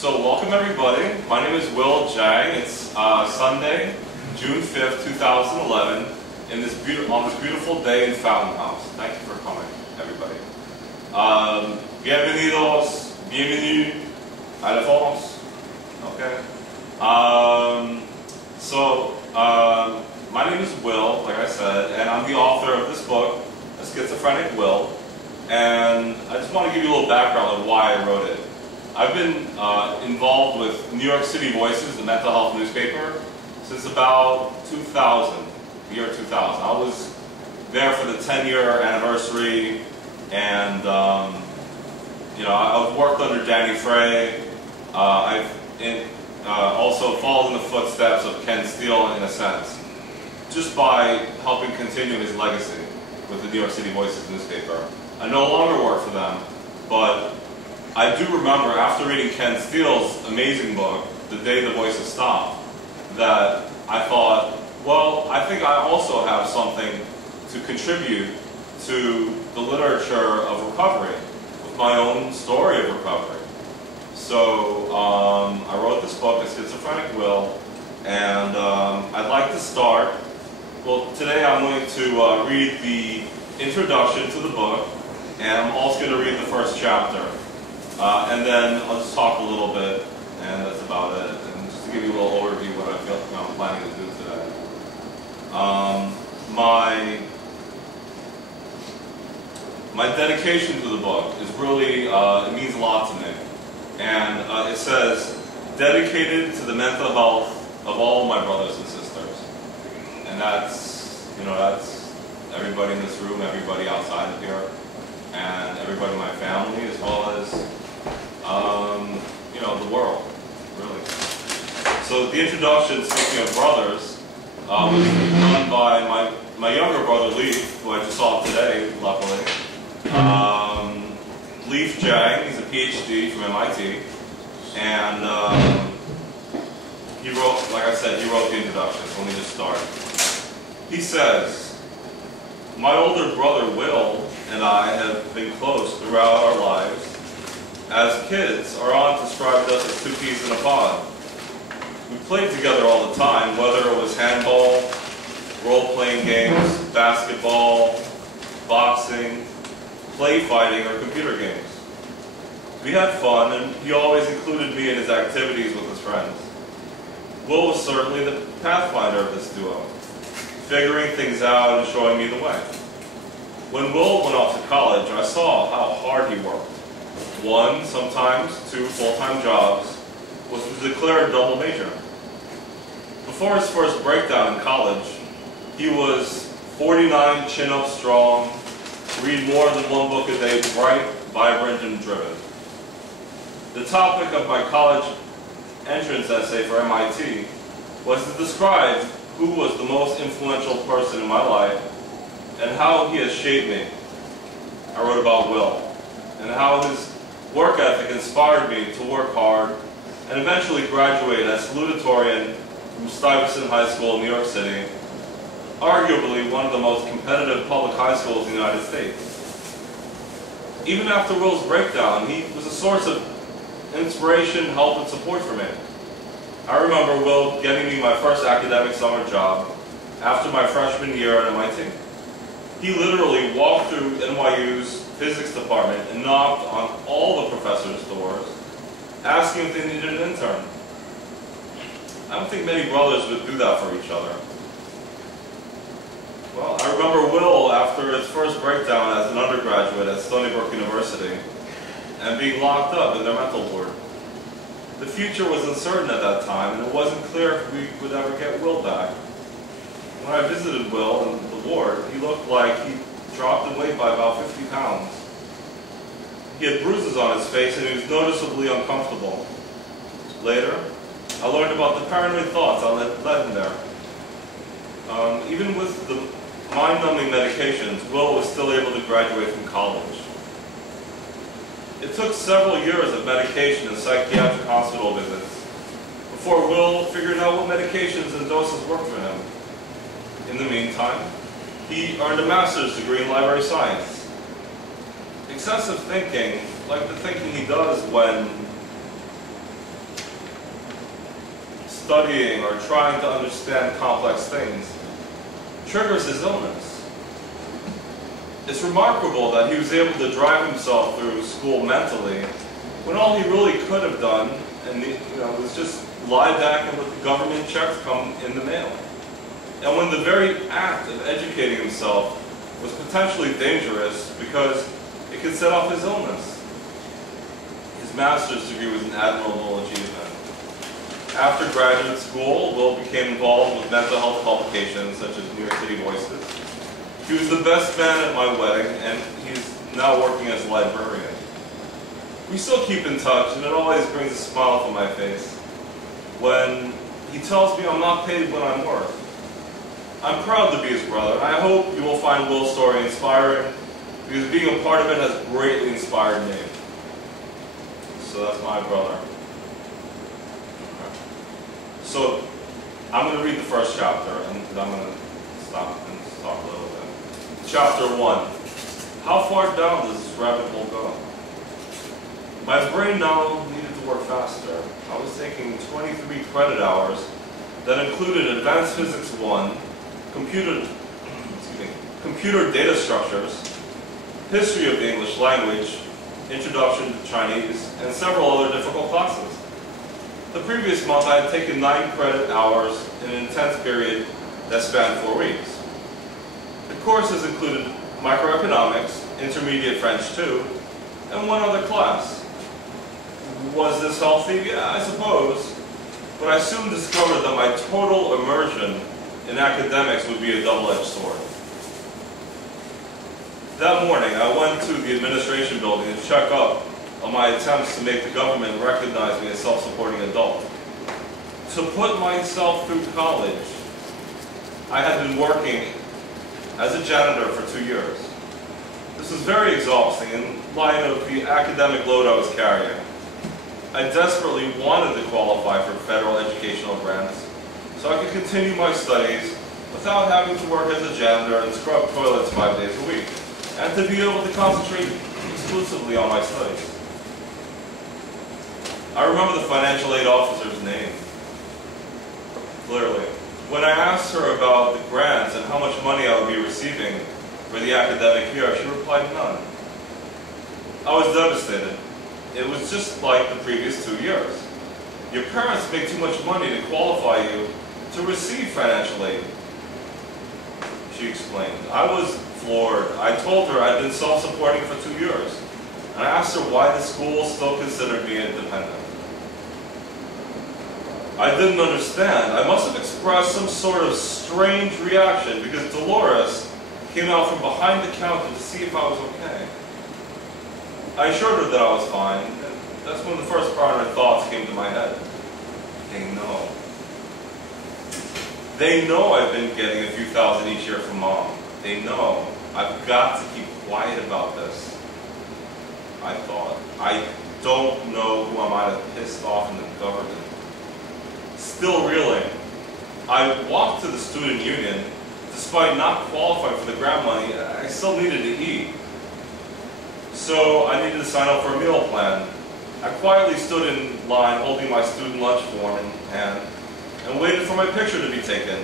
So welcome everybody. My name is Jiang. It's Sunday, June 5th, 2011, on this beautiful day in Fountain House. Thank you for coming, everybody. Bienvenidos, bienvenue à la France. Okay. My name is Will, like I said, and I'm the author of this book, A Schizophrenic Will. And I just want to give you a little background on why I wrote it. I've been involved with New York City Voices, the mental health newspaper, since about 2000, the year 2000. I was there for the 10-year anniversary, and I've worked under Danny Frey. I've also followed in the footsteps of Ken Steele in a sense, just by helping continue his legacy with the New York City Voices newspaper. I no longer work for them, but I do remember after reading Ken Steele's amazing book, The Day the Voices Stopped, that I thought, well, I think I also have something to contribute to the literature of recovery, with my own story of recovery. So I wrote this book, A Schizophrenic Will, and I'd like to start. Well, today I'm going to read the introduction to the book, and I'm also going to read the first chapter. And then I'll just talk a little bit, and that's about it. And just to give you a little overview of what I'm planning to do today. My dedication to the book is really, it means a lot to me. And it says, dedicated to the mental health of all my brothers and sisters. And that's, that's everybody in this room, everybody outside of here, and everybody in my family, as well as the world, really. So the introduction, speaking of brothers, was done by my younger brother, Leaf, who I just saw today, luckily. Leaf Jiang, he's a PhD from MIT, and he wrote, like I said, he wrote the introduction, so let me just start. He says, my older brother, Will, and I have been close throughout our lives. As kids, our aunt described us as two peas in a pod. We played together all the time, whether it was handball, role-playing games, basketball, boxing, play fighting, or computer games. We had fun, and he always included me in his activities with his friends. Will was certainly the pathfinder of this duo, figuring things out and showing me the way. When Will went off to college, I saw how hard he worked. One, sometimes two full-time jobs, was to declare a double major. Before his first breakdown in college, he was 49 chin-up strong, read more than one book a day, bright, vibrant, and driven. The topic of my college entrance essay for MIT was to describe who was the most influential person in my life and how he has shaped me. I wrote about Will and how his work ethic inspired me to work hard and eventually graduate as salutatorian from Stuyvesant High School in New York City, arguably one of the most competitive public high schools in the United States. Even after Will's breakdown, he was a source of inspiration, help, and support for me. I remember Will getting me my first academic summer job after my freshman year at MIT. He literally walked through NYU's physics department and knocked on all the professors' doors, asking if they needed an intern. I don't think many brothers would do that for each other. Well, I remember Will after his first breakdown as an undergraduate at Stony Brook University and being locked up in their mental ward. The future was uncertain at that time, and it wasn't clear if we would ever get Will back. When I visited Will in the ward, he looked like he dropped in weight by about 50 pounds. He had bruises on his face and he was noticeably uncomfortable. Later, I learned about the paranoid thoughts that led him there. Even with the mind-numbing medications, Will was still able to graduate from college. It took several years of medication and psychiatric hospital visits before Will figured out what medications and doses worked for him. In the meantime, he earned a master's degree in library science. Excessive thinking, like the thinking he does when studying or trying to understand complex things triggers his illness. It's remarkable that he was able to drive himself through school mentally when all he really could have done was just lie back and let the government checks come in the mail. And when the very act of educating himself was potentially dangerous because it could set off his illness. His master's degree was an admirable achievement. After graduate school, Will became involved with mental health publications such as New York City Voices. He was the best man at my wedding, and he's now working as a librarian. We still keep in touch, and it always brings a smile to my face when he tells me I'm not paid what I'm worth. I'm proud to be his brother, and I hope you will find Will's story inspiring, because being a part of it has greatly inspired me. So that's my brother. So I'm going to read the first chapter, and then I'm going to stop and talk a little bit. Chapter 1. How far down does this rabbit hole go? My brain now needed to work faster. I was taking 23 credit hours that included Advanced Physics 1, computer data structures, history of the English language, introduction to Chinese, and several other difficult classes. The previous month I had taken 9 credit hours in an intense period that spanned 4 weeks. The courses included microeconomics, intermediate French 2, and 1 other class. Was this healthy? Yeah, I suppose. But I soon discovered that my total immersion in academics would be a double-edged sword. That morning, I went to the administration building to check up on my attempts to make the government recognize me as a self-supporting adult. To put myself through college, I had been working as a janitor for 2 years. This was very exhausting in light of the academic load I was carrying. I desperately wanted to qualify for federal educational grants so I could continue my studies without having to work as a janitor and scrub toilets 5 days a week, and to be able to concentrate exclusively on my studies. I remember the financial aid officer's name clearly. When I asked her about the grants and how much money I would be receiving for the academic year, she replied none. I was devastated. It was just like the previous 2 years. Your parents make too much money to qualify you to receive financial aid, she explained. I was floored. I told her I'd been self-supporting for 2 years. And I asked her why the school still considered me independent. I didn't understand. I must have expressed some sort of strange reaction because Dolores came out from behind the counter to see if I was okay. I assured her that I was fine, and that's when the first part of her thoughts came to my head. They know. They know I've been getting a few thousand each year from Mom. They know. I've got to keep quiet about this. I thought. I don't know who I might have pissed off in the government. Still reeling, I walked to the student union. Despite not qualifying for the grant money, I still needed to eat. So I needed to sign up for a meal plan. I quietly stood in line holding my student lunch form in hand and waited for my picture to be taken.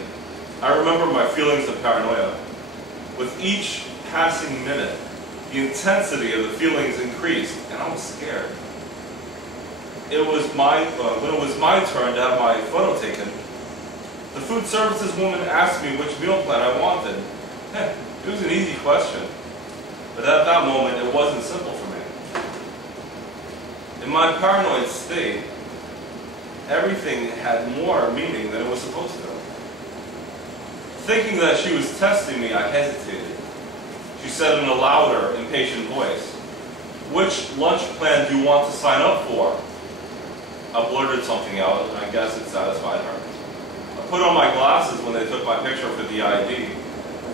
I remember my feelings of paranoia. With each passing minute, the intensity of the feelings increased, and I was scared. When it was my turn to have my photo taken, the food services woman asked me which meal plan I wanted. It was an easy question, but at that moment it wasn't simple for me. In my paranoid state, everything had more meaning than it was supposed to. Thinking that she was testing me, I hesitated. She said in a louder, impatient voice, "Which lunch plan do you want to sign up for?" I blurted something out, and I guess it satisfied her. I put on my glasses when they took my picture for the ID,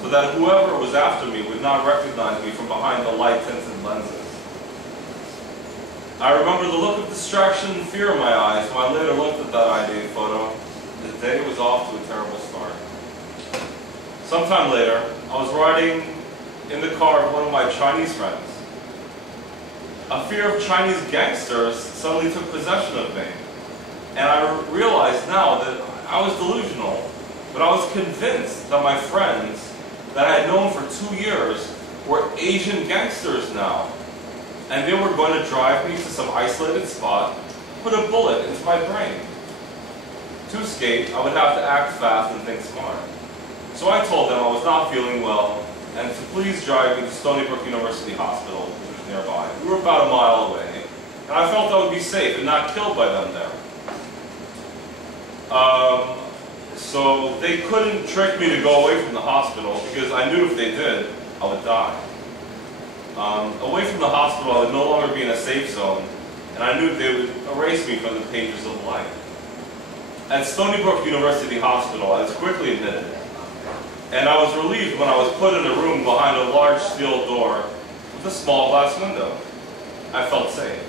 so that whoever was after me would not recognize me from behind the light-tinted lenses. I remember the look of distraction and fear in my eyes when I later looked at that ID photo. The day was off to a terrible start. Sometime later, I was riding in the car of one of my Chinese friends. A fear of Chinese gangsters suddenly took possession of me, and I realized now that I was delusional, but I was convinced that my friends that I had known for 2 years were Asian gangsters now. And they were going to drive me to some isolated spot, put a bullet into my brain. To escape, I would have to act fast and think smart. So I told them I was not feeling well, and to please drive me to Stony Brook University Hospital, which was nearby. We were about a mile away, and I felt I would be safe and not killed by them there. So they couldn't trick me to go away from the hospital, because I knew if they did, I would die. Away from the hospital, I would no longer be in a safe zone, and I knew they would erase me from the pages of life. At Stony Brook University Hospital, I was quickly admitted, and I was relieved when I was put in a room behind a large steel door with a small glass window. I felt safe.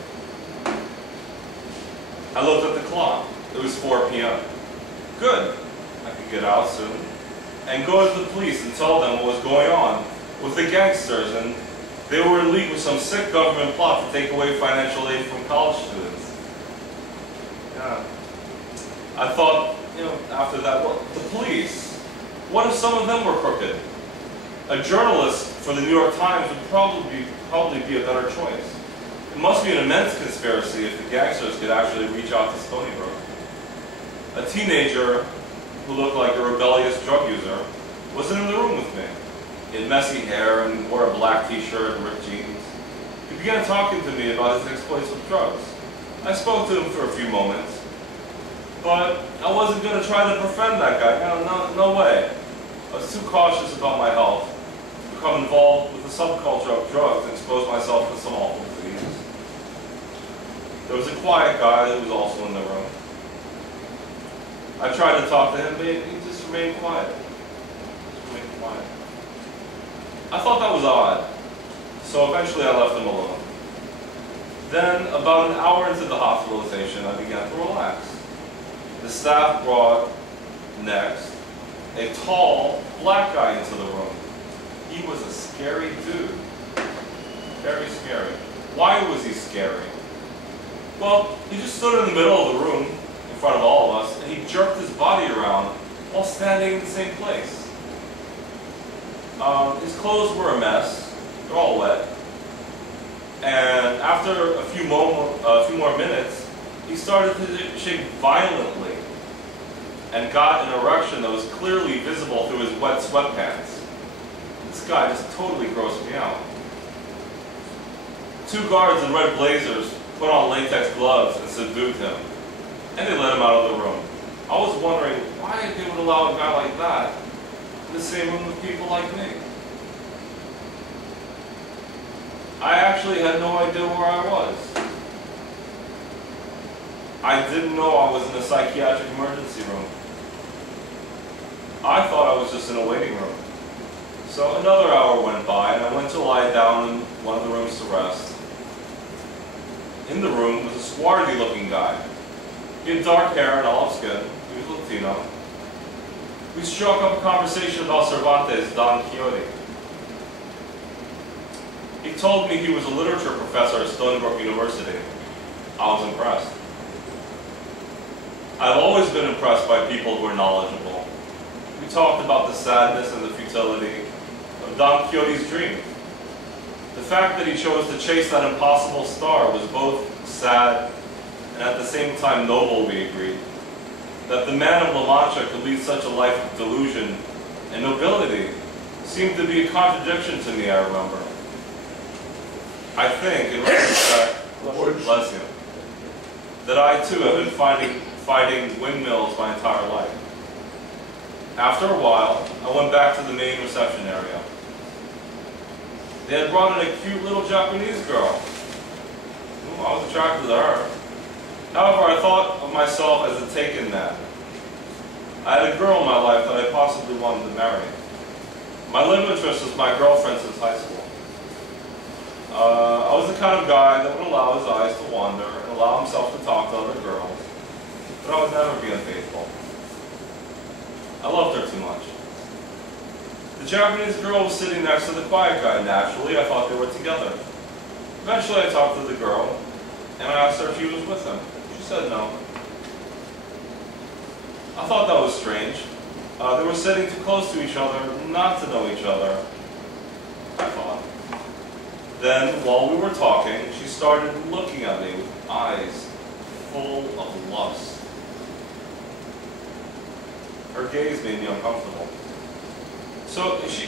I looked at the clock. It was 4 p.m. Good. I could get out soon and go to the police and tell them what was going on with the gangsters, and they were in league with some sick government plot to take away financial aid from college students. Yeah. I thought, after that, well, the police, what if some of them were crooked? A journalist for the New York Times would probably be a better choice. It must be an immense conspiracy if the gangsters could actually reach out to Stony Brook. A teenager who looked like a rebellious drug user wasn't in the room with me. He had messy hair and wore a black t-shirt and ripped jeans. He began talking to me about his exploits with drugs. I spoke to him for a few moments, but I wasn't going to try to befriend that guy. No way. I was too cautious about my health to become involved with the subculture of drugs and expose myself to some awful disease. There was a quiet guy who was also in the room. I tried to talk to him, but he just remained quiet. I thought that was odd, so eventually I left him alone. Then, about an hour into the hospitalization, I began to relax. The staff brought, next, a tall, black guy into the room. He was a scary dude. Very scary. Why was he scary? Well, he just stood in the middle of the room, in front of all of us, and he jerked his body around while standing in the same place. His clothes were a mess. They're all wet. And after a few more minutes, he started to shake violently and got an erection that was clearly visible through his wet sweatpants. This guy just totally grossed me out. 2 guards in red blazers put on latex gloves and subdued him, and they let him out of the room. I was wondering why they would allow a guy like that in the same room with people like me. I actually had no idea where I was. I didn't know I was in a psychiatric emergency room. I thought I was just in a waiting room. So another hour went by, and I went to lie down in one of the rooms to rest. In the room was a swarthy-looking guy. He had dark hair and olive skin. He was Latino. We struck up a conversation about Cervantes' Don Quixote. He told me he was a literature professor at Stony Brook University. I was impressed. I've always been impressed by people who are knowledgeable. We talked about the sadness and the futility of Don Quixote's dream. The fact that he chose to chase that impossible star was both sad and at the same time noble, we agreed. That the man of La Mancha could lead such a life of delusion and nobility seemed to be a contradiction to me, I remember. I think, in retrospect, bless you, that I too have been fighting windmills my entire life. After a while, I went back to the main reception area. They had brought in a cute little Japanese girl. I was attracted to her. However, I thought of myself as a taken man. I had a girl in my life that I possibly wanted to marry. My love interest was my girlfriend since high school. I was the kind of guy that would allow his eyes to wander and allow himself to talk to other girls, but I would never be unfaithful. I loved her too much. The Japanese girl was sitting next to the quiet guy. Naturally, I thought they were together. Eventually, I talked to the girl, and I asked her if she was with him. She said no. I thought that was strange. They were sitting too close to each other, not to know each other, I thought. Then, while we were talking, she started looking at me with eyes full of lust. Her gaze made me uncomfortable. So she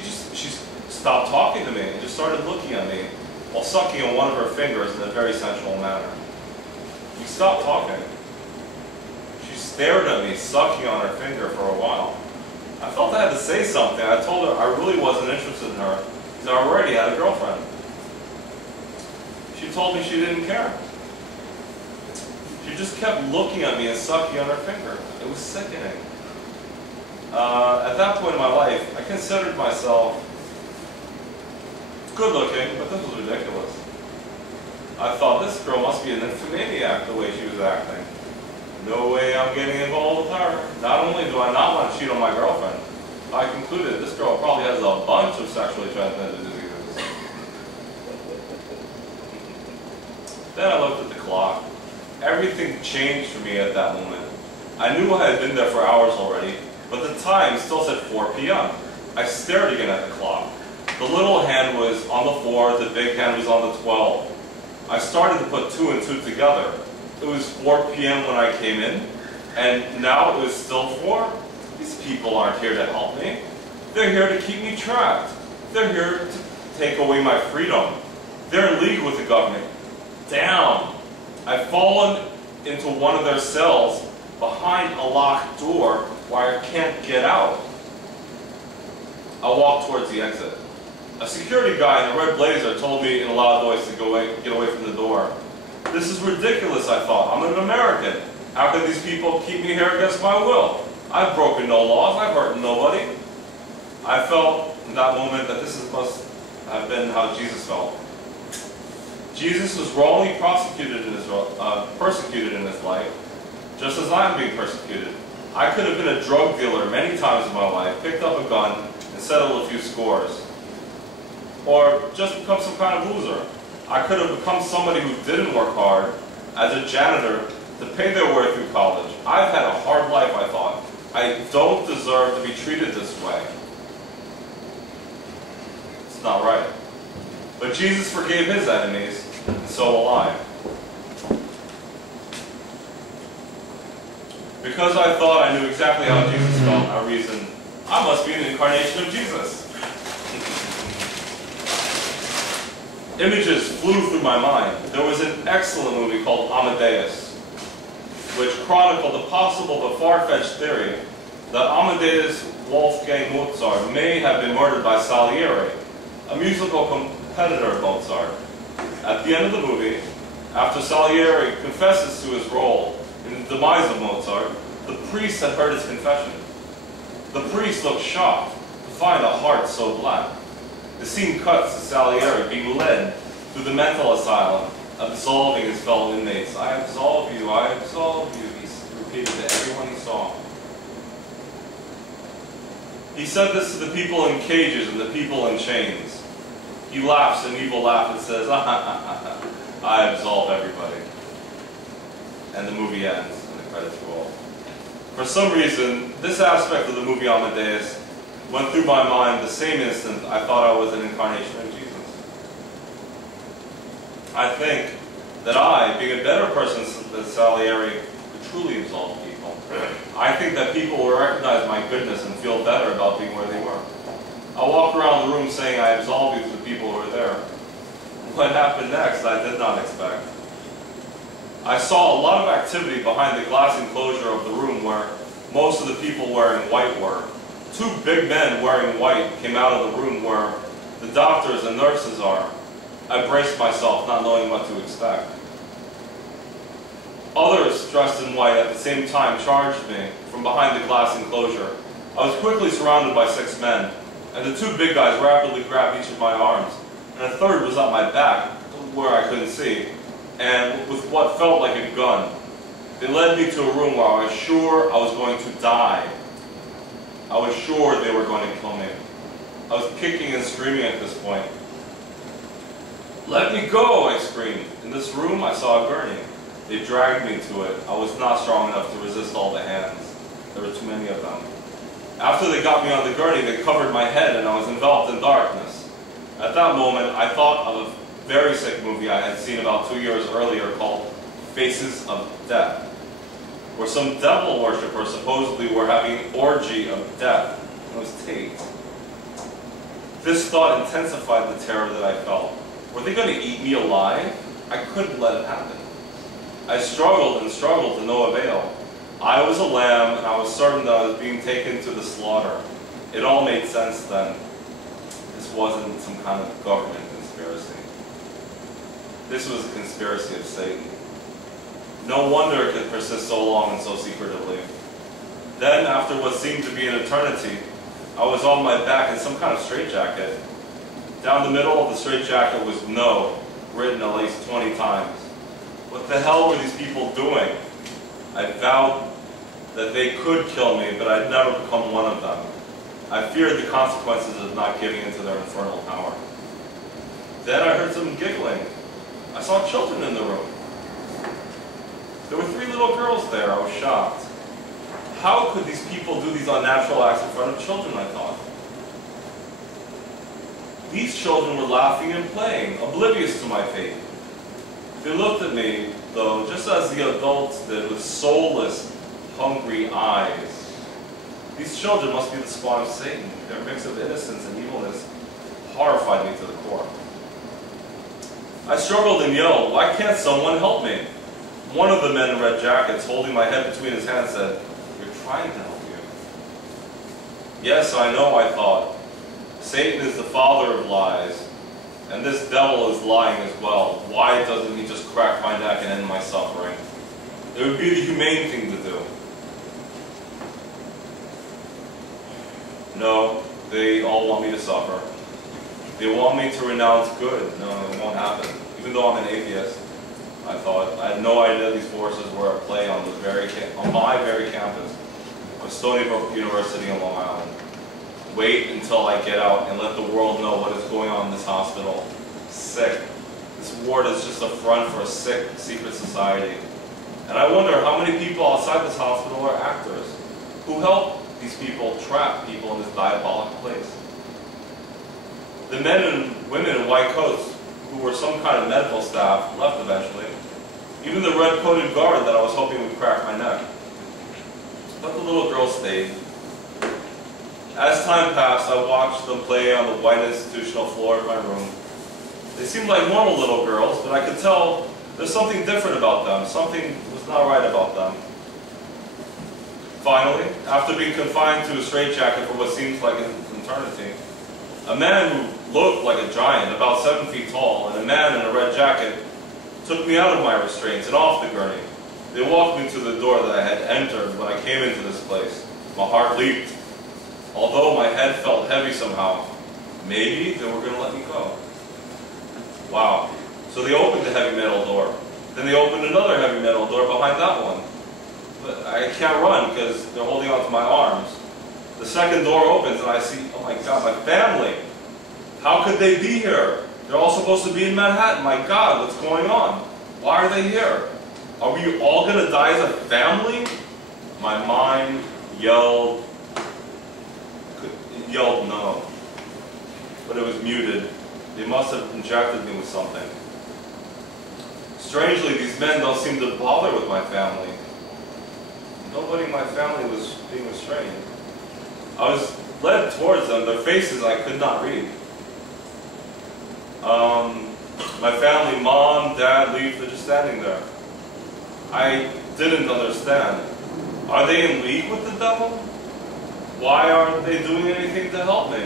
stopped talking to me and just started looking at me while sucking on one of her fingers in a very sensual manner. We stopped talking. She stared at me, sucking on her finger for a while. I felt I had to say something. I told her I really wasn't interested in her because I already had a girlfriend. She told me she didn't care. She just kept looking at me and sucking on her finger. It was sickening. At that point in my life, I considered myself good looking, but this was ridiculous. I thought this girl must be an nymphomaniac the way she was acting. No way I'm getting involved with her. Not only do I not want to cheat on my girlfriend, I concluded this girl probably has a bunch of sexually transmitted diseases. Then I looked at the clock. Everything changed for me at that moment. I knew I had been there for hours already, but the time still said 4 p.m. I stared again at the clock. The little hand was on the 4, the big hand was on the 12. I started to put 2 and 2 together. It was 4 p.m. when I came in, and now it was still 4. These people aren't here to help me. They're here to keep me trapped. They're here to take away my freedom. They're in league with the government. Damn! I've fallen into one of their cells behind a locked door where I can't get out. I walked towards the exit. A security guy in a red blazer told me in a loud voice to get away from the door. This is ridiculous, I thought. I'm an American. How can these people keep me here against my will? I've broken no laws. I've hurt nobody. I felt in that moment that must have been how Jesus felt. Jesus was wrongly persecuted in his life, just as I'm being persecuted. I could have been a drug dealer many times in my life, picked up a gun, and settled a few scores. Or just become some kind of loser. I could have become somebody who didn't work hard as a janitor to pay their way through college. I've had a hard life, I thought. I don't deserve to be treated this way. It's not right. But Jesus forgave his enemies, and so will I. Because I thought I knew exactly how Jesus felt, I reasoned, I must be an incarnation of Jesus. Images flew through my mind. There was an excellent movie called Amadeus, which chronicled the possible but far-fetched theory that Amadeus Wolfgang Mozart may have been murdered by Salieri, a musical competitor of Mozart. At the end of the movie, after Salieri confesses to his role in the demise of Mozart, the priest had heard his confession. The priest looked shocked to find a heart so black. The scene cuts to Salieri being led through the mental asylum, absolving his fellow inmates. I absolve you, he repeated to everyone he saw. He said this to the people in cages and the people in chains. He laughs an evil laugh and says, I absolve everybody. And the movie ends and the credits roll. For some reason, this aspect of the movie Amadeus went through my mind the same instant I thought I was an incarnation of Jesus. I think that I, being a better person than Salieri, could truly absolve people. I think that people will recognize my goodness and feel better about being where they were. I walked around the room saying I absolve you to the people who were there. What happened next, I did not expect. I saw a lot of activity behind the glass enclosure of the room where most of the people wearing white were. 2 big men wearing white came out of the room where the doctors and nurses are. I braced myself, not knowing what to expect. Others dressed in white at the same time charged me from behind the glass enclosure. I was quickly surrounded by 6 men, and the 2 big guys rapidly grabbed each of my arms, and a third was at my back, where I couldn't see, and with what felt like a gun. They led me to a room where I was sure I was going to die. I was sure they were going to kill me. I was kicking and screaming at this point. Let me go, I screamed. In this room, I saw a gurney. They dragged me to it. I was not strong enough to resist all the hands. There were too many of them. After they got me on the gurney, they covered my head and I was enveloped in darkness. At that moment, I thought of a very sick movie I had seen about 2 years earlier called Faces of Death, where some devil worshippers supposedly were having an orgy of death. It was Tate. This thought intensified the terror that I felt. Were they going to eat me alive? I couldn't let it happen. I struggled and struggled to no avail. I was a lamb, and I was certain that I was being taken to the slaughter. It all made sense then. This wasn't some kind of government conspiracy. This was a conspiracy of Satan. No wonder it could persist so long and so secretively. Then, after what seemed to be an eternity, I was on my back in some kind of straitjacket. Down the middle of the straitjacket was "No" written at least 20 times. What the hell were these people doing? I vowed that they could kill me, but I'd never become one of them. I feared the consequences of not giving into their infernal power. Then I heard some giggling. I saw children in the room. There were 3 little girls there. I was shocked. How could these people do these unnatural acts in front of children, I thought? These children were laughing and playing, oblivious to my fate. They looked at me, though, just as the adults did, with soulless, hungry eyes. These children must be the spawn of Satan. Their mix of innocence and evilness horrified me to the core. I struggled and yelled, "Why can't someone help me?" One of the men in red jackets, holding my head between his hands, said, "We're trying to help you." Yes, I know, I thought. Satan is the father of lies, and this devil is lying as well. Why doesn't he just crack my neck and end my suffering? It would be the humane thing to do. No, they all want me to suffer. They want me to renounce good. No, it won't happen. Even though I'm an atheist, I thought, I had no idea these forces were at play on my very campus of Stony Brook University in Long Island. Wait until I get out and let the world know what is going on in this hospital. Sick. This ward is just a front for a sick, secret society. And I wonder how many people outside this hospital are actors who help these people trap people in this diabolic place. The men and women in white coats, who were some kind of medical staff, left eventually. Even the red-coated guard that I was hoping would crack my neck. But the little girl stayed. As time passed, I watched them play on the white institutional floor of my room. They seemed like normal little girls, but I could tell there's something different about them. Something was not right about them. Finally, after being confined to a straitjacket for what seems like an eternity, a man who looked like a giant, about 7 feet tall, and a man in a red jacket took me out of my restraints and off the gurney. They walked me to the door that I had entered when I came into this place. My heart leaped. Although my head felt heavy somehow, maybe they were going to let me go. Wow. So they opened the heavy metal door. Then they opened another heavy metal door behind that one. But I can't run because they're holding onto my arms. The second door opens and I see, oh my God, my family. How could they be here? They're all supposed to be in Manhattan. My God, what's going on? Why are they here? Are we all going to die as a family? My mind yelled no. But it was muted. They must have injected me with something. Strangely, these men don't seem to bother with my family. Nobody in my family was being restrained. I was led towards them. Their faces I could not read. My family, mom, dad, Leaf, they're just standing there. I didn't understand. Are they in league with the devil? Why aren't they doing anything to help me?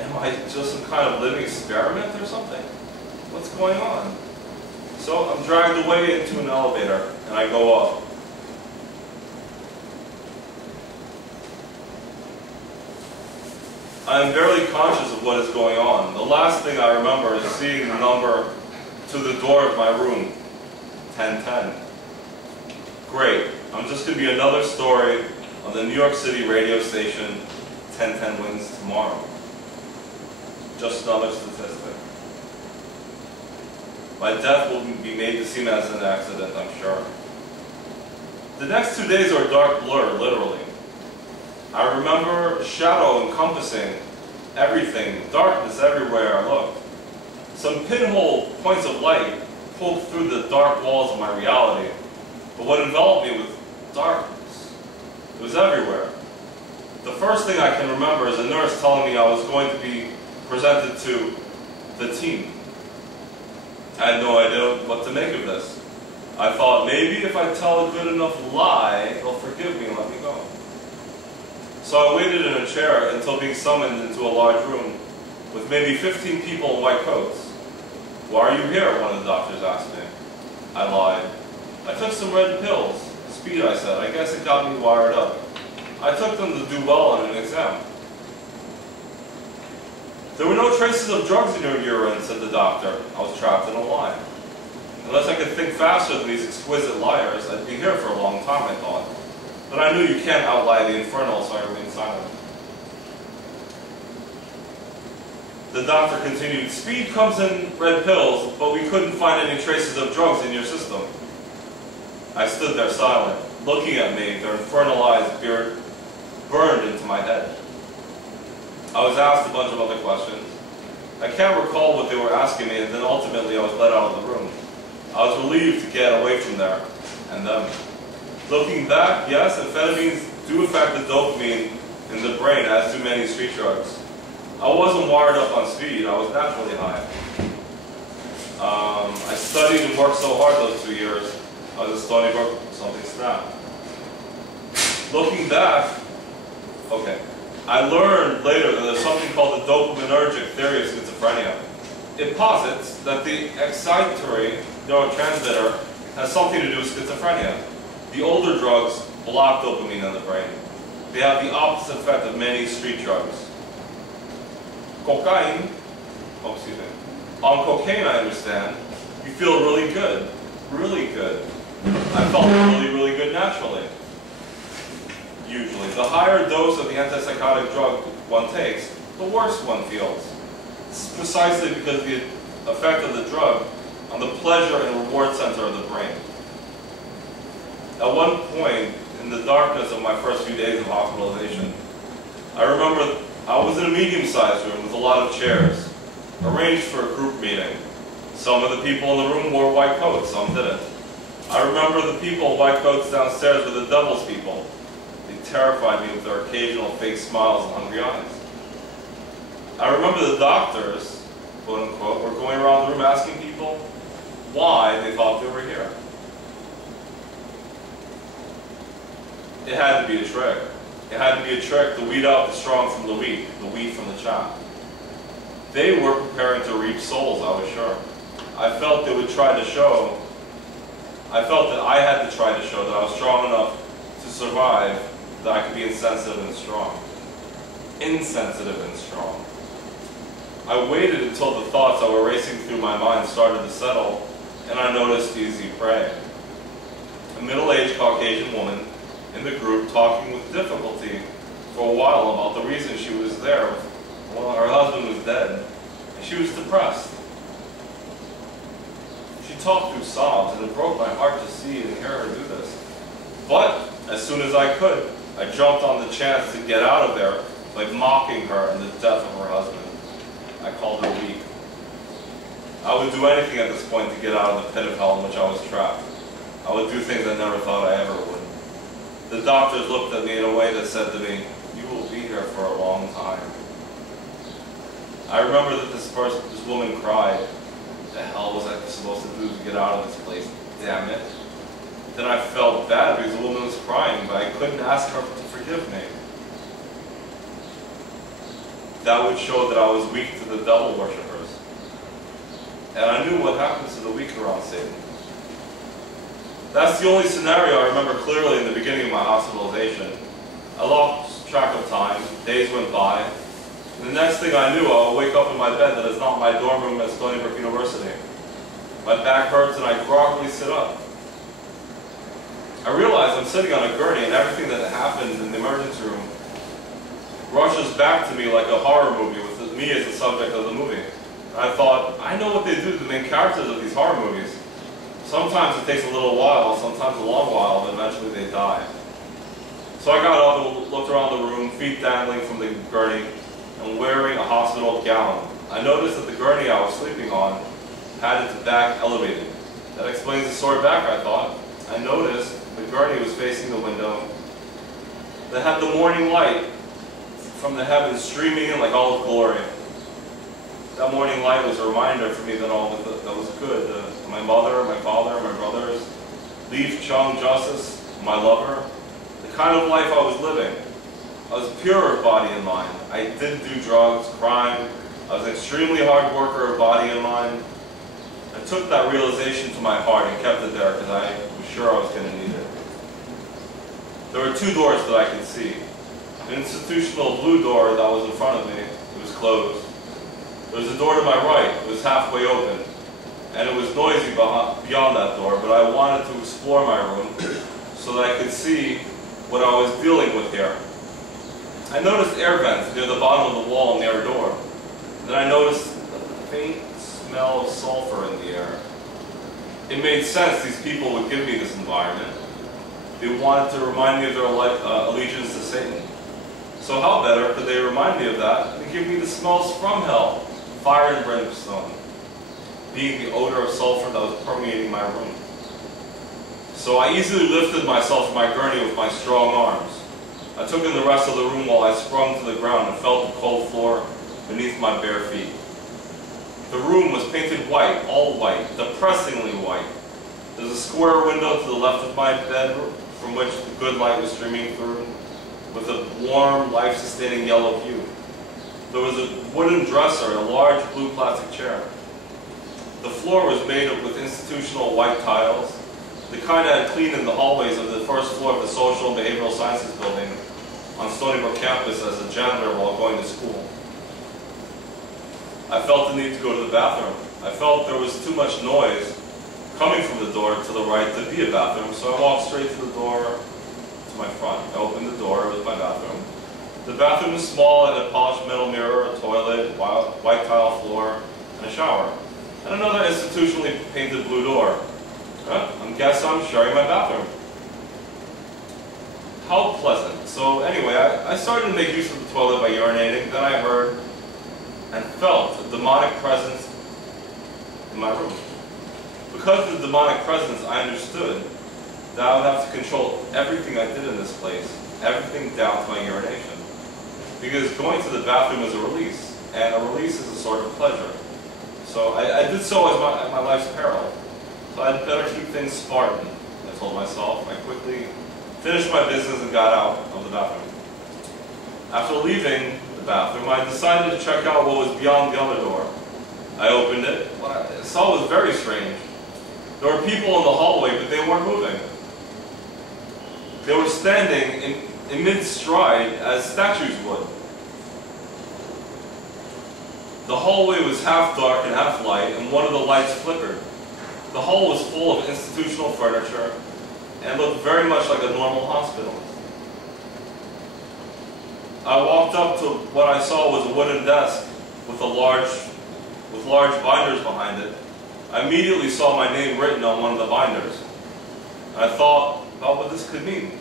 Am I just some kind of living experiment or something? What's going on? So I'm dragged away into an elevator, and I go up. I am barely conscious of what is going on. The last thing I remember is seeing the number to the door of my room, 1010. Great. I'm just going to be another story on the New York City radio station, 1010 wins tomorrow. Just another statistic. My death will be made to seem as an accident, I'm sure. The next 2 days are a dark blur, literally. I remember shadow encompassing everything, darkness everywhere I looked. Some pinhole points of light poked through the dark walls of my reality, but what enveloped me was darkness. It was everywhere. The first thing I can remember is a nurse telling me I was going to be presented to the team. I had no idea what to make of this. I thought maybe if I tell a good enough lie, they'll forgive me and let me go. So I waited in a chair until being summoned into a large room with maybe 15 people in white coats. "Why are you here?" one of the doctors asked me. I lied. "I took some red pills. Speed," I said. "I guess it got me wired up. I took them to do well on an exam." "There were no traces of drugs in your urine," said the doctor. I was trapped in a lie. Unless I could think faster than these exquisite liars, I'd be here for a long time, I thought. But I knew you can't outlie the infernal, so I remained silent. The doctor continued, "Speed comes in red pills, but we couldn't find any traces of drugs in your system." I stood there silent, looking at me, their infernal eyes burned into my head. I was asked a bunch of other questions. I can't recall what they were asking me, and then ultimately I was let out of the room. I was relieved to get away from there, and them. Looking back, yes, amphetamines do affect the dopamine in the brain, as do many street drugs. I wasn't wired up on speed, I was naturally high. I studied and worked so hard those 2 years. I was a Stony Brook, something snapped. Looking back, okay, I learned later that there's something called the dopaminergic theory of schizophrenia. It posits that the excitatory neurotransmitter has something to do with schizophrenia. The older drugs block dopamine in the brain. They have the opposite effect of many street drugs. Cocaine, on cocaine I understand, you feel really good, really good. I felt really, really good naturally. Usually. The higher dose of the antipsychotic drug one takes, the worse one feels. This is precisely because of the effect of the drug on the pleasure and reward center of the brain. At one point, in the darkness of my first few days of hospitalization, I remember I was in a medium-sized room with a lot of chairs, arranged for a group meeting. Some of the people in the room wore white coats, some didn't. I remember the people in white coats downstairs were the devil's people. They terrified me with their occasional fake smiles and hungry eyes. I remember the doctors, quote unquote, were going around the room asking people why they thought they were here. It had to be a trick. It had to be a trick to weed out the strong from the weak, the wheat from the chaff. They were preparing to reap souls, I was sure. I felt they would try to show, I felt that I had to try to show that I was strong enough to survive, that I could be insensitive and strong. Insensitive and strong. I waited until the thoughts that were racing through my mind started to settle, and I noticed easy prey. A middle-aged Caucasian woman in the group talking with difficulty for a while about the reason she was there. Well, her husband was dead, and she was depressed. She talked through sobs, and it broke my heart to see and hear her do this. But, as soon as I could, I jumped on the chance to get out of there by mocking her and the death of her husband. I called her weak. I would do anything at this point to get out of the pit of hell in which I was trapped. I would do things I never thought I ever would. The doctors looked at me in a way that said to me, "You will be here for a long time." I remember that this woman cried. What the hell was I supposed to do to get out of this place? Damn it. Then I felt bad because the woman was crying, but I couldn't ask her to forgive me. That would show that I was weak to the devil worshippers. And I knew what happens to the weak around Satan. That's the only scenario I remember clearly in the beginning of my hospitalization. I lost track of time, days went by, and the next thing I knew, I would wake up in my bed that is not my dorm room at Stony Brook University. My back hurts and I groggily sit up. I realize I'm sitting on a gurney and everything that happened in the emergency room rushes back to me like a horror movie with me as the subject of the movie. And I thought, I know what they do to the main characters of these horror movies. Sometimes it takes a little while, sometimes a long while, but eventually they die. So I got up and looked around the room, feet dangling from the gurney, and wearing a hospital gown. I noticed that the gurney I was sleeping on had its back elevated. That explains the sore back, I thought. I noticed the gurney was facing the window that had the morning light from the heavens streaming in like olive glory. That morning light was a reminder for me that all that was good. My mother, my father, my brothers, Leaf, Chung, Justice, my lover, the kind of life I was living. I was pure of body and mind. I didn't do drugs, crime. I was an extremely hard worker of body and mind. I took that realization to my heart and kept it there because I was sure I was going to need it. There were two doors that I could see. An institutional blue door that was in front of me, it was closed. There was a door to my right, it was halfway open. And it was noisy beyond that door, but I wanted to explore my room so that I could see what I was dealing with here. I noticed air vents near the bottom of the wall near a door. Then I noticed a faint smell of sulfur in the air. It made sense these people would give me this environment. They wanted to remind me of their allegiance to Satan. So how better could they remind me of that than give me the smells from hell, fire and brimstone, being the odor of sulfur that was permeating my room. So I easily lifted myself from my gurney with my strong arms. I took in the rest of the room while I sprung to the ground and felt the cold floor beneath my bare feet. The room was painted white, all white, depressingly white. There's a square window to the left of my bed from which the good light was streaming through, with a warm, life-sustaining yellow hue. There was a wooden dresser and a large blue plastic chair. The floor was made up with institutional white tiles, the kind I had cleaned in the hallways of the first floor of the Social and Behavioral Sciences building on Stony Brook campus as a janitor while going to school. I felt the need to go to the bathroom. I felt there was too much noise coming from the door to the right to be a bathroom, so I walked straight to the door to my front. I opened the door, it was my bathroom. The bathroom was small, it had a polished metal mirror, a toilet, white tile floor, and a shower. And another institutionally painted blue door. I guess I'm sharing my bathroom. How pleasant. So anyway, I started to make use of the toilet by urinating, then I heard and felt a demonic presence in my room. Because of the demonic presence, I understood that I would have to control everything I did in this place, everything down to my urination. Because going to the bathroom is a release, and a release is a sort of pleasure. So I did so at my life's peril. So I'd better keep things Spartan, I told myself. I quickly finished my business and got out of the bathroom. After leaving the bathroom, I decided to check out what was beyond the other door. I opened it. What I saw was very strange. There were people in the hallway, but they weren't moving. They were standing in mid-stride as statues would. The hallway was half dark and half light, and one of the lights flickered. The hall was full of institutional furniture and looked very much like a normal hospital. I walked up to what I saw was a wooden desk with large binders behind it. I immediately saw my name written on one of the binders. I thought about what this could mean.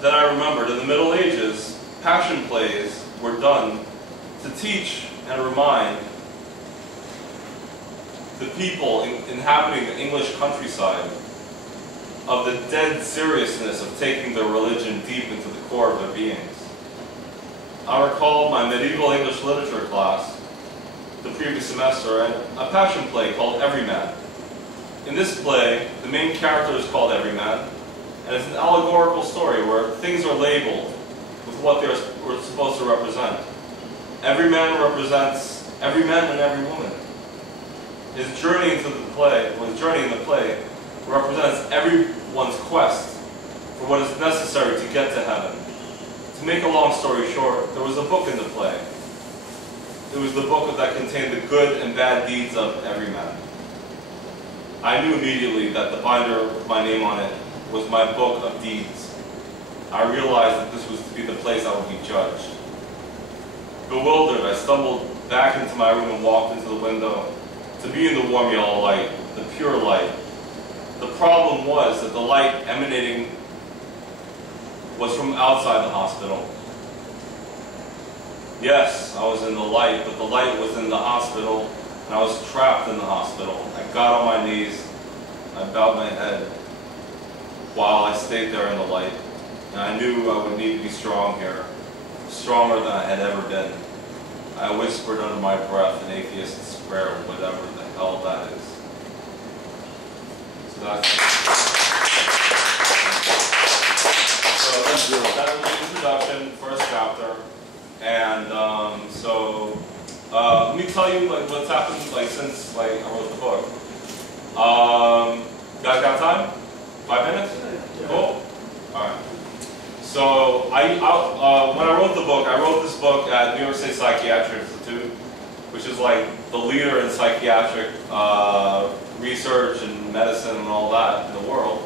Then I remembered in the Middle Ages, passion plays were done to teach and remind the people inhabiting the English countryside of the dead seriousness of taking their religion deep into the core of their beings. I recall my medieval English literature class the previous semester and a passion play called Everyman. In this play, the main character is called Everyman, and it's an allegorical story where things are labeled with what they're supposed to represent. Every man represents every man and every woman. His journey into the play, represents everyone's quest for what is necessary to get to heaven. To make a long story short, there was a book in the play. It was the book that contained the good and bad deeds of every man. I knew immediately that the binder with my name on it was my book of deeds. I realized that this was to be the place I would be judged. Bewildered, I stumbled back into my room and walked into the window to be in the warm yellow light the pure light. The problem was that the light emanating was from outside the hospital. Yes, I was in the light, but the light was in the hospital, and I was trapped in the hospital. I got on my knees, I bowed my head while I stayed there in the light. And I knew I would need to be strong here, stronger than I had ever been. I whispered under my breath an atheist's prayer, whatever the hell that is. So that was the introduction, first chapter. And let me tell you like what's happened since I wrote the book. Guys got time? 5 minutes? Yeah. Cool. All right. So when I wrote the book, I wrote this book at New York State Psychiatric Institute, which is like the leader in psychiatric research and medicine and all that in the world.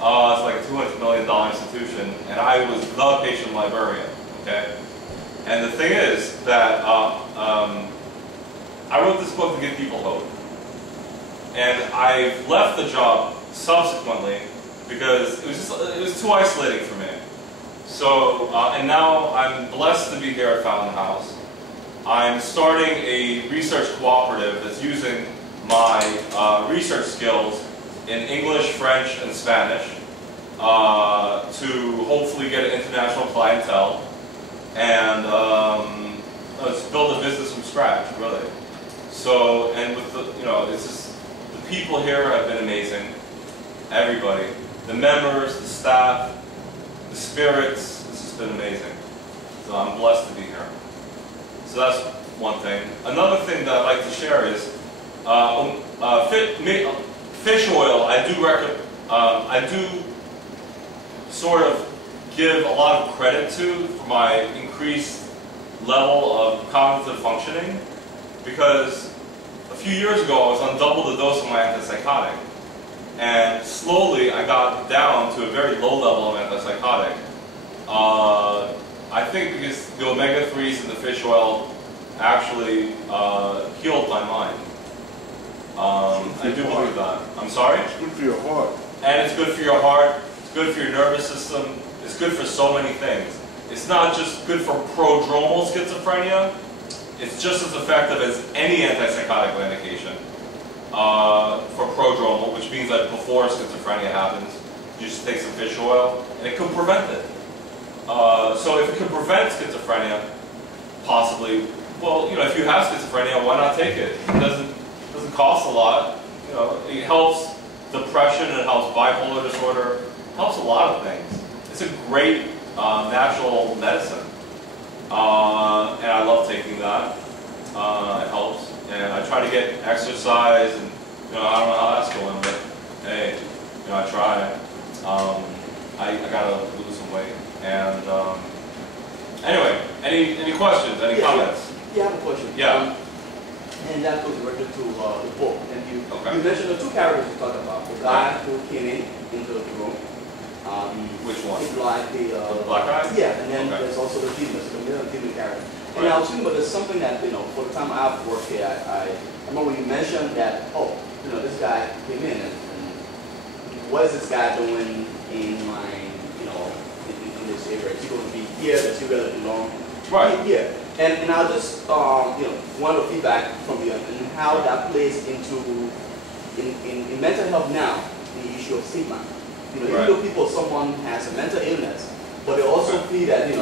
It's like a $200 million institution, and I was the patient librarian. Okay. And the thing is that I wrote this book to give people hope. And I left the job subsequently because it was too isolating for me. So, and now I'm blessed to be here at Fountain House. I'm starting a research cooperative that's using my research skills in English, French, and Spanish to hopefully get an international clientele and let's build a business from scratch, really. So, and with the, it's just, the people here have been amazing. Everybody, the members, the staff, the spirits, this has been amazing. So I'm blessed to be here. So that's one thing. Another thing that I'd like to share is fish oil. I do sort of give a lot of credit to for my increased level of cognitive functioning, because a few years ago I was on double the dose of my antipsychotic, and slowly I got down to a very low level of antipsychotic. I think because the omega-3s in the fish oil actually healed my mind. I do believe that. I'm sorry? It's good for your heart. And it's good for your heart, it's good for your nervous system, it's good for so many things. It's not just good for prodromal schizophrenia, it's just as effective as any antipsychotic medication for prodromal, which means that before schizophrenia happens, you just take some fish oil, and it can prevent it. So if it can prevent schizophrenia, possibly, well, if you have schizophrenia, why not take it? It doesn't cost a lot. It helps depression, it helps bipolar disorder, it helps a lot of things. It's a great natural medicine, and I love taking that. It helps, and I try to get exercise, and I don't know how that's going, but hey, I try. I gotta lose some weight, and anyway, any questions, any comments? Yeah, I have a question. Yeah. And that goes directly to the book. And you mentioned the two characters you talked about. The guy who came into the room. Which one? The black guy? Yeah, and then there's also the demon, the demon character. And I was thinking about there's something that, for the time I've worked here, I remember when you mentioned that, this guy came in and what is this guy doing in my, in this area? Is he going to be here? Does he really belong? Right. Here. And I'll just, want the feedback from you and how that plays into, in mental health now, the issue of stigma. Even though someone has a mental illness, but they also feel that,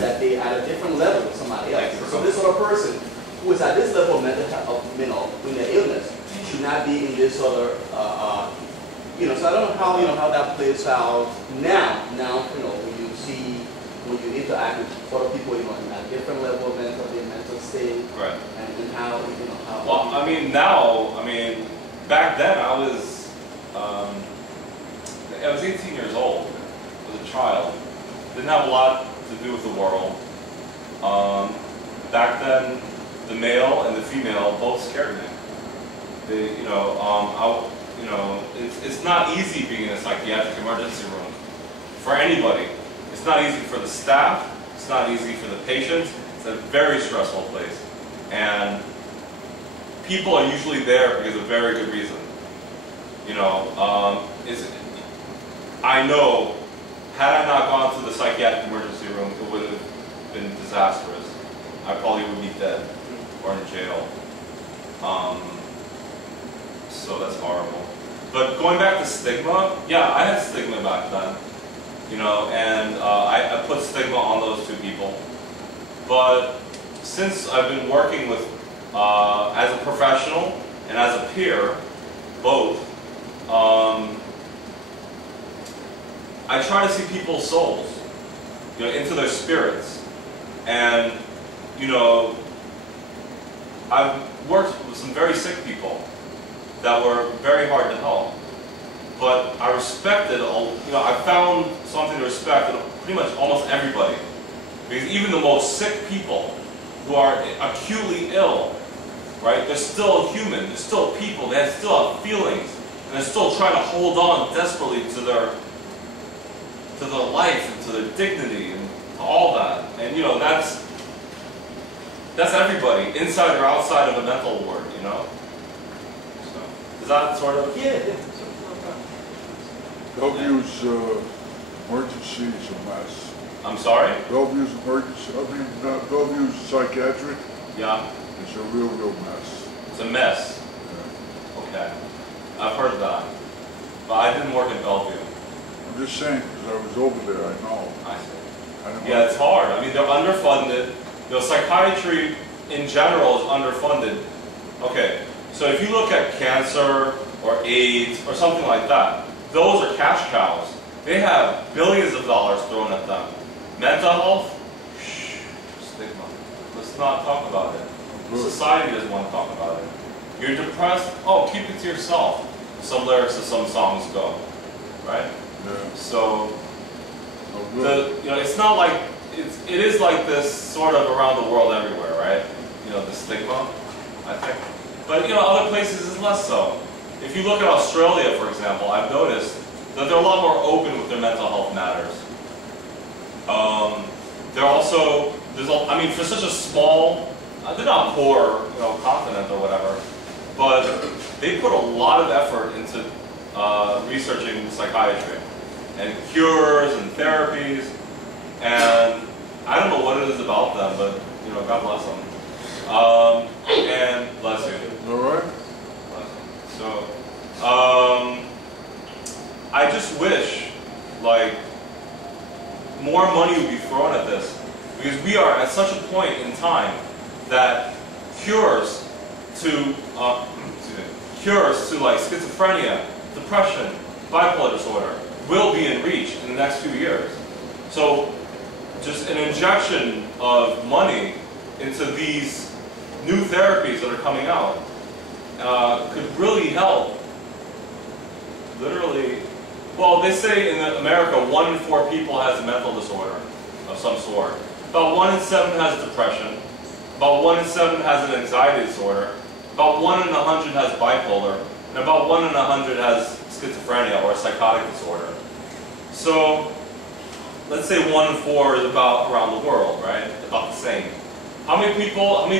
that they are at a different level than somebody else. So this sort of person who is at this level of mental health, in their illness, should not be in this sort of, so I don't know how that plays out now, when you interact with other people, in a different level of mental state, right? And how, how. Well, back then I was 18 years old. I was a child. Didn't have a lot to do with the world. Back then, the male and the female both scared me. It's not easy being in a psychiatric emergency room for anybody. It's not easy for the staff, it's not easy for the patients, it's a very stressful place. And people are usually there because of very good reason. You know, I know, had I not gone to the psychiatric emergency room, it would have been disastrous. I probably would be dead or in jail. So that's horrible. But going back to stigma, yeah, I had stigma back then. You know, and I put stigma on those two people. But since I've been working with, as a professional and as a peer, both, I try to see people's souls, you know, into their spirits. And, you know, I've worked with some very sick people that were very hard to help. But I respected, you know, I found something to respect in pretty much almost everybody. Because even the most sick people who are acutely ill, right, they're still human, they're still people, they still have feelings, and they're still trying to hold on desperately to their life and to their dignity and to all that. And, you know, that's everybody, inside or outside of a mental ward, you know? So, is that sort of... Yeah. Bellevue's emergency is a mess. I'm sorry? Bellevue's emergency, Bellevue's psychiatric Yeah. is a real mess. It's a mess. Yeah. Okay. I've heard that. But I didn't work in Bellevue. I'm just saying, because I was over there, I know. I see. I don't Yeah, it's hard. I mean, they're underfunded. You know, psychiatry in general is underfunded. Okay, so if you look at cancer or AIDS or something like that, those are cash cows. They have billions of dollars thrown at them. Mental health? Shh, stigma. Let's not talk about it. Society doesn't want to talk about it. You're depressed? Oh, keep it to yourself. Some lyrics of some songs go, right? Yeah. So, you know, it's not like, it is like this sort of around the world everywhere, right? You know, the stigma, I think. But, you know, other places is less so. If you look at Australia, for example, I've noticed that they're a lot more open with their mental health matters. They're also, I mean, for such a small, they're not poor, you know, continent or whatever, but they put a lot of effort into researching psychiatry and cures and therapies, and I don't know what it is about them, but, you know, God bless them. And bless you. All right? So, I just wish, like, more money would be thrown at this, because we are at such a point in time that cures to like schizophrenia, depression, bipolar disorder will be in reach in the next few years. So, just an injection of money into these new therapies that are coming out could really help. Literally, well, they say in America 1 in 4 people has a mental disorder of some sort. About 1 in 7 has depression. About 1 in 7 has an anxiety disorder. About 1 in 100 has bipolar. And about 1 in 100 has schizophrenia or a psychotic disorder. So, let's say 1 in 4 is about around the world, right? About the same. How many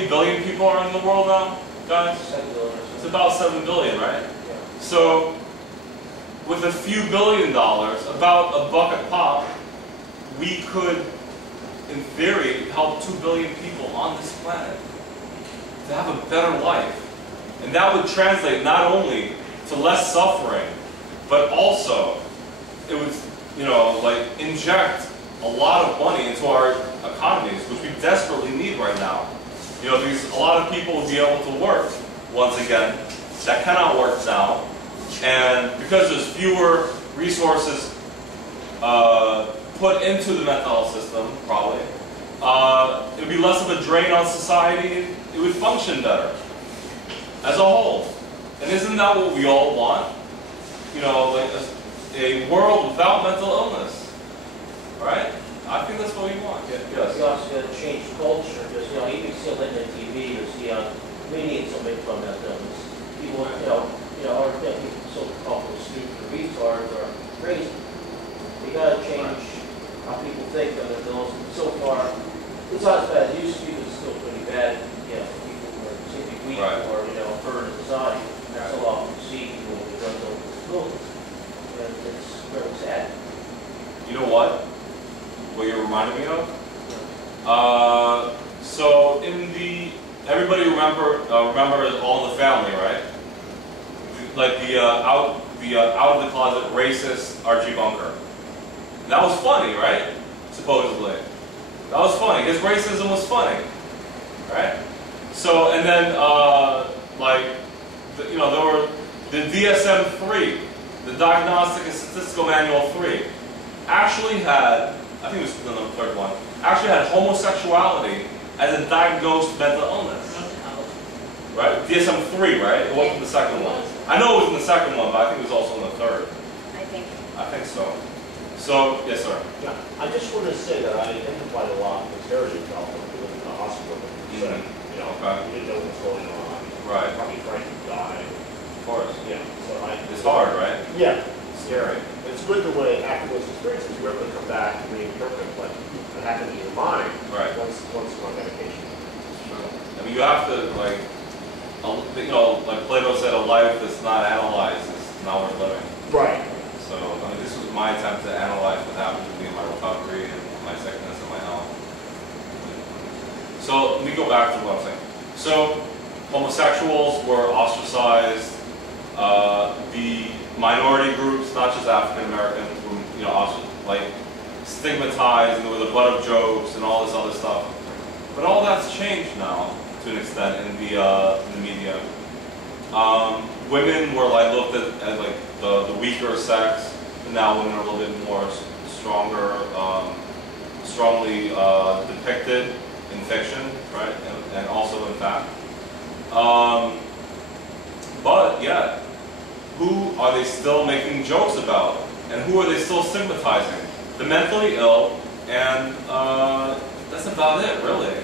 billion people are in the world now, guys? 7 billion. It's about 7 billion, right? Yeah. So, with a few $1 billion, about $1 a pop, we could, in theory, help 2 billion people on this planet to have a better life. And that would translate not only to less suffering, but also it would, you know, like inject a lot of money into our economies, which we desperately need right now. You know, because a lot of people will be able to work once again that cannot work now. And because there's fewer resources put into the mental health system, probably, it would be less of a drain on society. It would function better as a whole. And isn't that what we all want? You know, like a world without mental illness, right? I think that's what we want. Yeah, yes. We also got to change culture, because, you know, you can see on the TV or see on media somebody from mental illness. People, are people so-called stupid or retards or crazy. We got to change how people think of mental illness. So far, it's not as bad as it used to be, but it's still pretty bad. You know, people who are simply weak or, hurt in society. That's a lot we see people with mental You know what? What you're reminding me of? So in the, everybody remember All in the Family, right? Like the out of the closet racist Archie Bunker. That was funny, right? Supposedly. That was funny. His racism was funny, right? So, and then there were the DSM-3, the Diagnostic and Statistical Manual 3, actually had, I think it was the third one, actually had homosexuality as a diagnosed mental illness. Right? DSM-3, right? It wasn't the second one. I know it was in the second one, but I think it was also in the third. I think so. So, yes, sir. Yeah, I just want to say that I identified a lot with Terry yourself when you were in the hospital. You said, you know, you didn't know what was going on. Right. Probably frightened to die. Of course. Yeah. So it's hard, right? Yeah. Scary. It's good the way after those experiences you're able to come back and reinterpret what happened in your mind. Right. Once you're on medication. I mean, you have to like Plato said, a life that's not analyzed is not worth living. Right. So, I mean, this was my attempt to analyze what happened to me in my recovery and my sickness and my health. So, let me go back to what I'm saying. So, homosexuals were ostracized. The minority groups, not just African Americans, were stigmatized, and they were the butt of jokes and all this other stuff. But all that's changed now to an extent in the media. Women were looked at as the weaker sex, and now women are a little bit more stronger, strongly depicted in fiction, right, and also in fact. But yet, who are they still making jokes about, and who are they still stigmatizing? The mentally ill, and that's about it, really.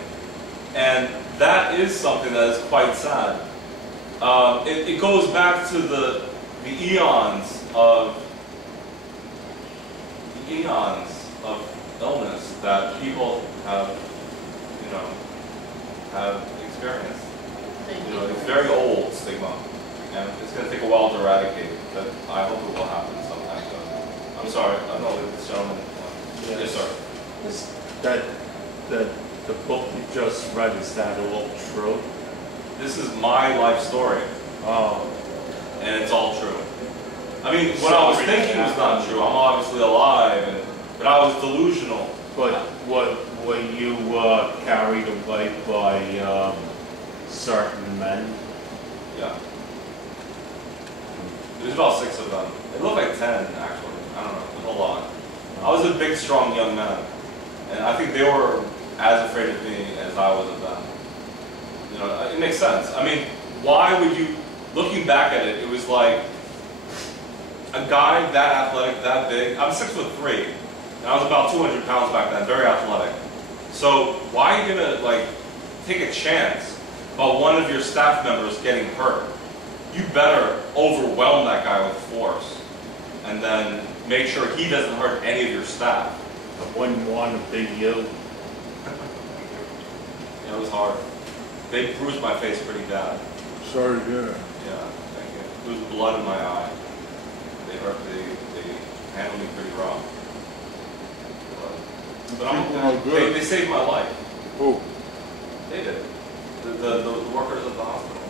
And that is something that is quite sad. It goes back to the eons of illness that people have experienced. It's very old stigma, and it's going to take a while to eradicate. But I hope it will happen sometime soon. I'm sorry. I don't know if this gentleman. Yes, sir. The book you just read, is that all true? This is my life story. Oh. And it's all true. I mean, what I was thinking was not true. I'm obviously alive, but I was delusional. But were you carried away by certain men? Yeah. There's about 6 of them. It looked like 10, actually. I don't know. It was a lot. I was a big, strong young man. And I think they were as afraid of me as I was of them. It makes sense. I mean, why would you, looking back at it, it was like a guy that athletic, that big. I'm 6'3", and I was about 200 pounds back then, very athletic. So why are you gonna take a chance about one of your staff members getting hurt? You better overwhelm that guy with force, and then make sure he doesn't hurt any of your staff. I wouldn't want to be you. It was hard. They bruised my face pretty bad. Sorry to hear that. Yeah, thank you. There was blood in my eye. They handled me pretty rough. But they saved my life. Who? They did. The workers at the hospital.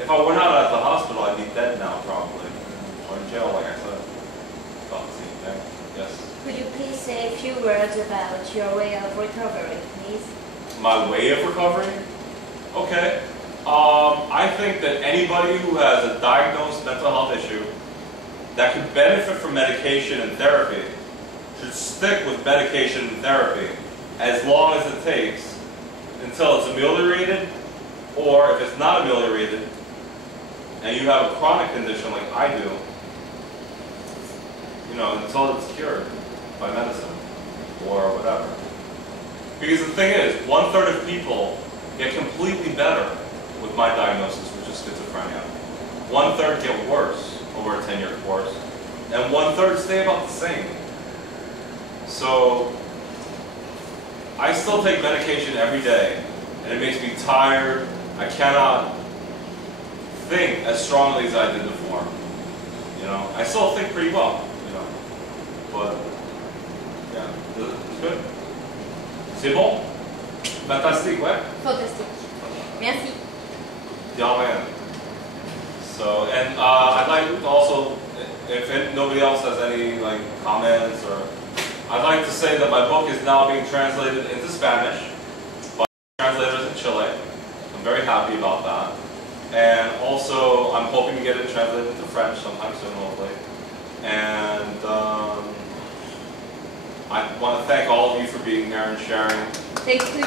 If I were not at the hospital, I'd be dead now, probably. Or in jail, like I said. About the same thing. Yes. Could you please say a few words about your way of recovery, please? My way of recovery? Okay. I think that anybody who has a diagnosed mental health issue that could benefit from medication and therapy should stick with medication and therapy as long as it takes until it's ameliorated, or if it's not ameliorated and you have a chronic condition like I do, until it's cured by medicine or whatever. Because the thing is, 1/3 of people get completely better with my diagnosis, which is schizophrenia. 1/3 get worse over a 10-year course, and 1/3 stay about the same. So I still take medication every day, and it makes me tired. I cannot think as strongly as I did before. I still think pretty well, but Good. C'est bon? Fantastique, ouais? Fantastique. Merci. Young man. So, and I'd like to also, if nobody else has any like comments, or I'd like to say that my book is now being translated into Spanish by translators in Chile. I'm very happy about that. And also, I'm hoping to get it translated into French sometime soon, hopefully. And I want to thank all of you for being here and sharing. Thanks to you.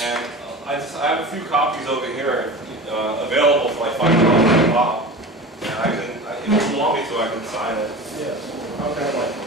And I have a few copies over here available for like $5 a pop. And if you want me to, I can sign it. Yes. Okay, like